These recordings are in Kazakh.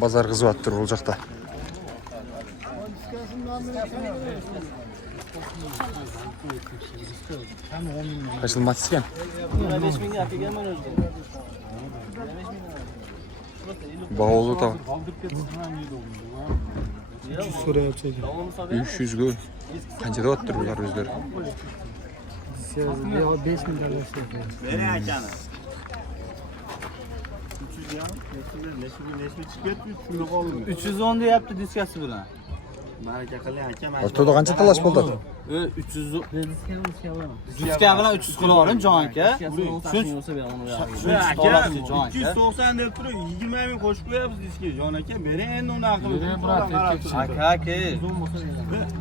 Bazar kızı attır olacak da. Kaç yıl maçsızken? Bağolu da. 300 gö. Qanchada otdir ular o'zlari? 5 ming dollar istiyor. Nereye akana? 300 ya. Neşmi çıkıyor, şunu qalın. 310 deyapti diskasi bilan. Baraka qilay akam. O'rtada qancha talash bo'ldi? 300 diska bilan 300 qilib oling jon aka. Aka 290 deb turib 20 ming qo'shib qo'yapsiz diskaga jon aka. Bering endi uni aql. Aka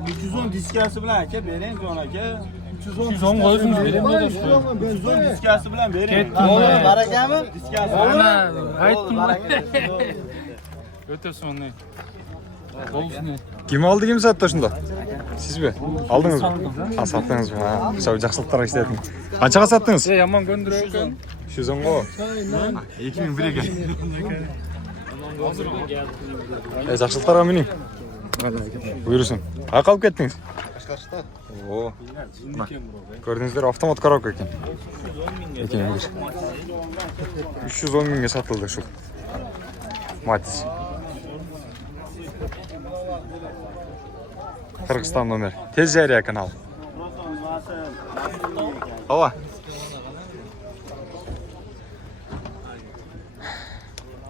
310 diskasi bilan aka bering jon aka. 310 qo'ysangiz beraman. 310 diskasi bilan bering. Barakami? Diskasi. Ana, aytdim. O'ta sonli. Bo'lsin. Kim oldi, kim sotdi shunda? Sizmi? Aldingizmi? Ha, sotdingizmi? Ha, o'sha yaxshiliklarga ishlatding. Qanchaga sotdingiz? Yomon ko'ndirib ekan. 210 go. 2001 ekan. Yaxshiliklarga mining. Buyursin. Qayerga olib ketdingiz? Qashqarda. Oo. Gördüğünüzler avtomat karaoke ekan. 310 mingga sotildi shu. Matiz. Qirg'iziston nomer. Tez jariya kanal. Hava.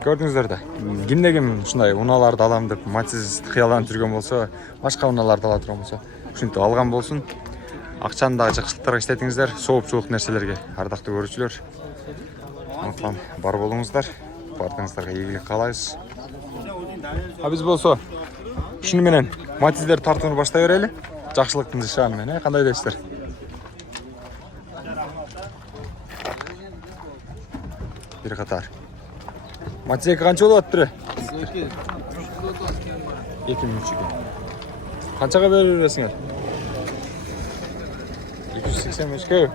Gördüңүздөр да. Кимде-ким ушундай унааларды алам деп Matiz кыялданып жүргөн болсо, башка унааларды ала турган болсо, ушинтип алган болсун. Акчаны да жакшылыктарга иштетиңиздер, сооп-суук нерселерге, ардактуу көрүүчүлөр. Антан бар болуңуздар, бардыгыңыздарга ийгилик каалайбыз. А биз болсо ушуну менен Matizler тартууну баштай берели. Жакшылыктын нышаны менен, кандай дейсиздер? Бир катар. Matiz'e kança olup attırı? 2003'e. Kançaga verirsin? 285 köy.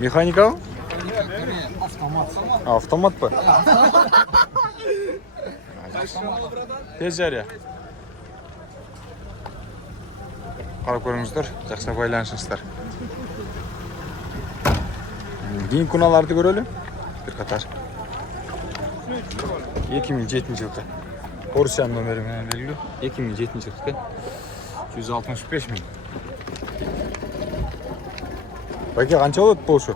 Mekanika mı? Avtomat mı? Tez ya. Qarab ko'ringizlar, жақсы байланышыңыздар. Keyin kunalarni ko'raylik. Bir qator. 2007-yilda. Porsche nomeri bilan belgili. 2007-yilda. 165 ming. Baka qancha bo'ladi bu shu?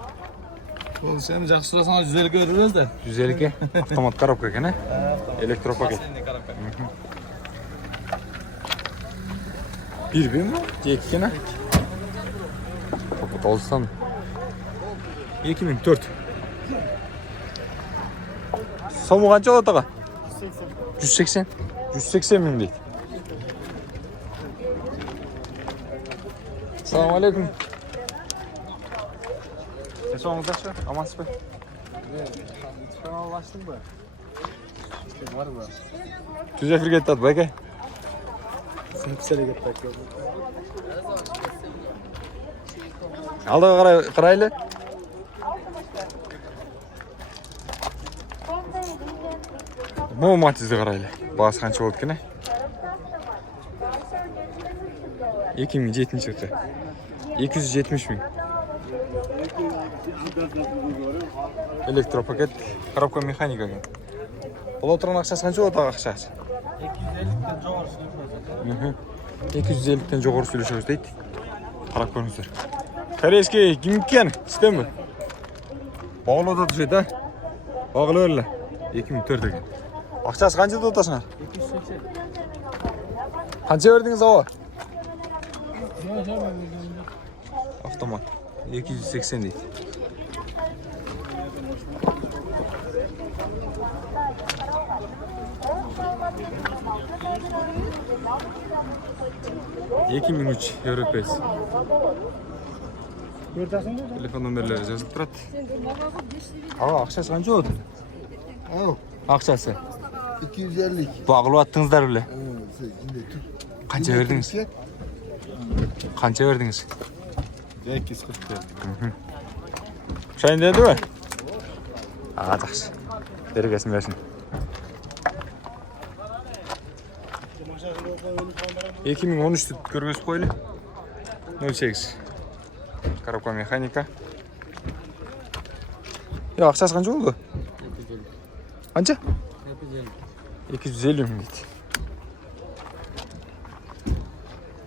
Bu seni yaxshirasangiz 150 ga beramiz-da. 150 ga. Avtomat коробка ekan, ha? Elektropaket. Bir mi? İki mi? Kaput olsan. 2004. Somu qancha oladi ağa? 180. 180 ming deydi. Assalomu alaykum. Sog'ingizdachi? Amansizmi? Kanallaşdingmi? Bormi? Tuz efirga ketadi, baka. Sepsele ketdik. Aldığa qarayli. Bu Matiz'de qarayli. Bas qancha bo'ldi ekan? 2007-yilda. 270 ming. Elektropaket, коробка mexanika ekan. Polotrun ақшасы qancha bo'ldi ақшасы? 250 dan жоғары сөйлешеміз дейді. Қарап көріңіздер. Корейский кимкен, sistemi? Bağlıda düşеді, ha? Bağlı öyle. 2004 ekan. Ақшасы қаншада отасыңар? 280. Қанша бердіңіз ава? Автомат. 280 дейді. Европейс. Telefon nömrələri yazılıb тұрады. Ağa, ақшасы қанша oldu? Ақшасы? 250. Bağlı attınızlar öyle. Қанша verdiniz? Қанша verdiniz? 240. Şahin dedi mi? Жақсы. Берекесін берсін. 2013-ті көргізіп қойлы. 08. Коробка механика. Ақшасы қанша болды? Қанша? 250 мың дейді.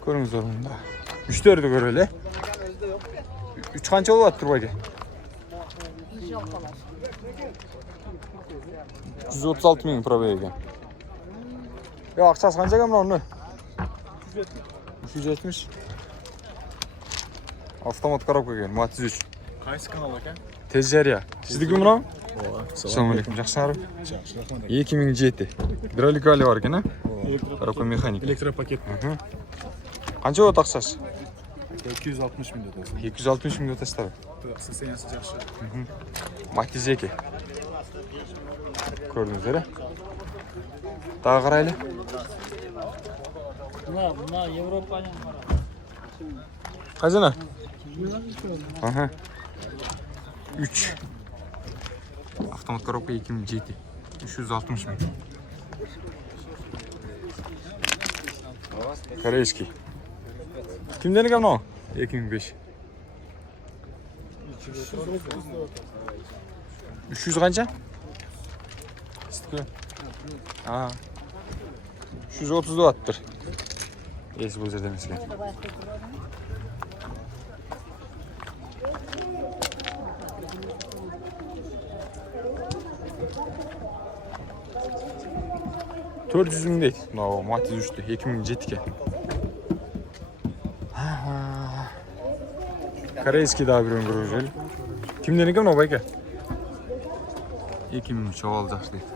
Көріңіздер мұнда. Үштерді көрелі. Үш қанша болады тұрбайды? 136 мың пробег екен. Ақшасы қанша екен мынау? 370. Автомат коробка екен, Мatiz 3. Қайсы канал екен? Тез жария. Сіздікі мынау? Ассалаумалейкум, жақсы арып. 2007. Гидравликали бар екен, а? Коробка механика. Электропакет. Қанша болады ақшасы? 260 мың деді. 260 мың өтестар. Состояниясы жақсы. Matiz 2. Көрдіңіздер, ә? Дағы қарайлы. Buna Avrupa'nın var. Қайзана? 3. Автомат коробка 2007. 360 мың. Корейский. Kimden ekan mынау? 2005. 300 қанша? Сіздікі? 330 ваттыр. Есі бұл жерден ескен. $400 мың дейді. Мынау Matiz 3-ті 2007-ке. Корейский дағы біреуін көріп жүрелі. Кімден екен мынау байке? 2000 жоғал жақсы дейді.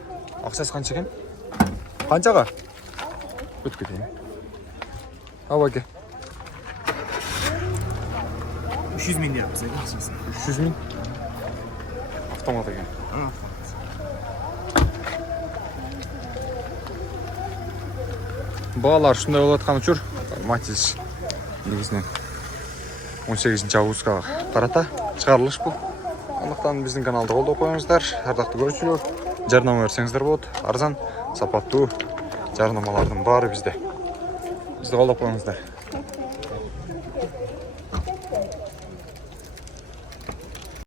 Ақшасы қанша екен? Қаншаға? Өтіп кетейін. Ал байке. 300 мың деп біз. 300 мың? Автомат екен. Бағалар шындай болатқан үшір. Matiz негізінен 18 августқа қарата шығарылыш бұл. Ондықтан біздің каналды қолдау қойыңыздар. Ардақты көрушілер, жарнама берсеңіздер болады. Арзан, сапаттуу жарнамалардың бары бізде. Бізді қолдап қойыңыздар.